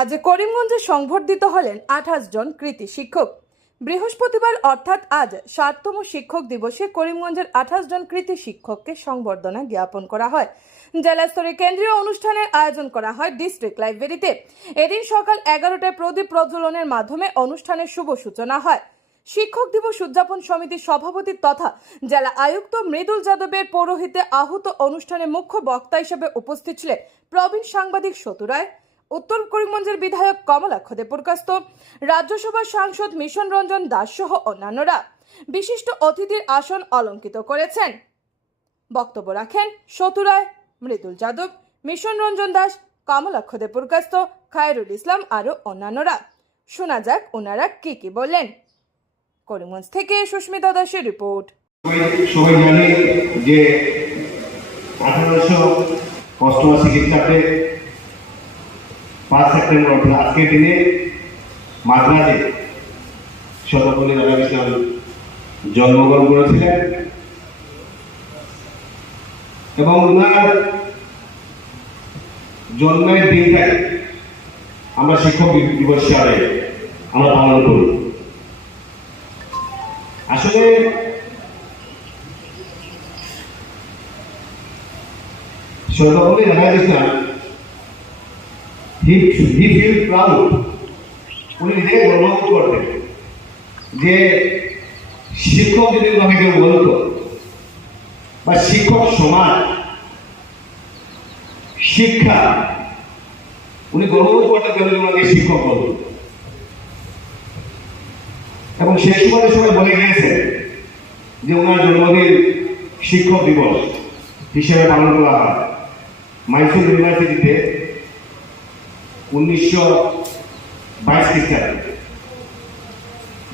আজ করিমগঞ্জে সংবর্ধিত হলেন 28 জন কৃতি শিক্ষক। বৃহস্পতিবার অর্থাৎ আজ 60তম শিক্ষক দিবসে করিমগঞ্জের 28 জন কৃতি শিক্ষককে সংবর্ধনা জ্ঞাপন করা হয়। জেলা স্তরে কেন্দ্রীয় অনুষ্ঠানের আয়োজন করা হয় ডিস্ট্রিক্ট লাইব্রেরিতে। এদিন সকাল 11টায় প্রদীপ প্রজ্বলনের মাধ্যমে অনুষ্ঠানের শুভ সূচনা হয়। শিক্ষক দিবস উদযাপন সমিতির সভাপতি তথা জেলা আয়ুক্ত মৃদুল যাদবের পৌরোহিত্যে আহুত অনুষ্ঠানে মুখ্য বক্তা হিসেবে উপস্থিত ছিলেন প্রবীণ সাংবাদিক সতু রায়, উত্তর করিমগঞ্জের বিধায়ক কমলাক্ষ দেপুরকাস্ত, রাজ্যসভার সাংসদ মিশন রঞ্জন দাস সহ অন্যান্যরা। বিশিষ্ট অতিথির আসন অলঙ্কৃত করেছেন। বক্তব্য রাখেন সতু রায়, মৃদুল যাদব, মিশন রঞ্জন দাস, কমলাক্ষ দেপুরকাস্ত, খায়রুল ইসলাম আরও অন্যান্যরা। শোনা যাক ওনারা কি বললেন। করিমগঞ্জ থেকে সুস্মিতা দাসের রিপোর্ট। সবাই জানি যে 1888 খ্রিস্টাব্দে 5 সেপ্টেম্বর আজকের দিনে মাদ্রাজে সর্বপল্লী রাধাকৃষ্ণন জন্মগ্রহণ করেছিলেন এবং ওনার জন্মের দিনটাই আমরা শিক্ষক দিবস হিসাবে আমরা পালন করি। আসলে Sarvepalli Radhakrishnan he feel proud, উনি নিজে গর্ববোধ করতেন যে শিক্ষক যদি ওনাকে কেউ বলতো বা শিক্ষক সমাজ শিক্ষা, উনি গর্ববোধ করতেন কেন ওনাকে শিক্ষক বলতো। এবং সেই সময় সবাই বলে গিয়েছে যে ওনার জন্মদিন শিক্ষক দিবস হিসেবে পালন করা হয়। মাইসুর ইউনিভার্সিটিতে 1922 খ্রিস্টাব্দে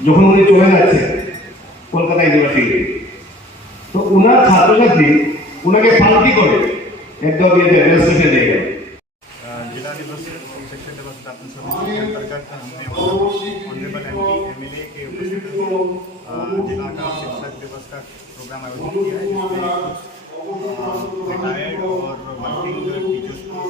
যখন উনি চলে যাচ্ছে কলকাতা ইউনিভার্সিটি, তো ওনার ছাত্রছাত্রী ওনাকে পাল্টি করে একদম রেল স্টেশনে নিয়ে গেল। जिला दिवस शिक्षक दिवस उद्यापन समिति के अंतर्गत हमने ऑनरेबल एमपी एमएलए के उपस्थिति में जिला का शिक्षक दिवस का प्रोग्राम आयोजित किया है, जिसमें रिटायर्ड और वर्किंग टीचर्स को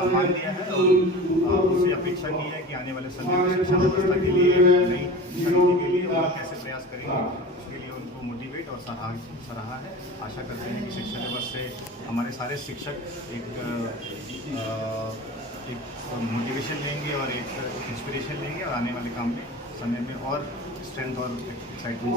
सम्मान दिया है और उससे अपेक्षा की है कि आने वाले समय में शिक्षा व्यवस्था के लिए नई शक्ति के लिए वो कैसे प्रयास करेंगे, उसके लिए उनको मोटिवेट और सराहा है। आशा करते हैं कि शिक्षा दिवस से हमारे सारे शिक्षक एक मोटिवेशन लेंगे और एक इंस्पिरेशन लेंगे और आने वाले काम में समय में और स्ट्रेंथ और एक्साइटमेंट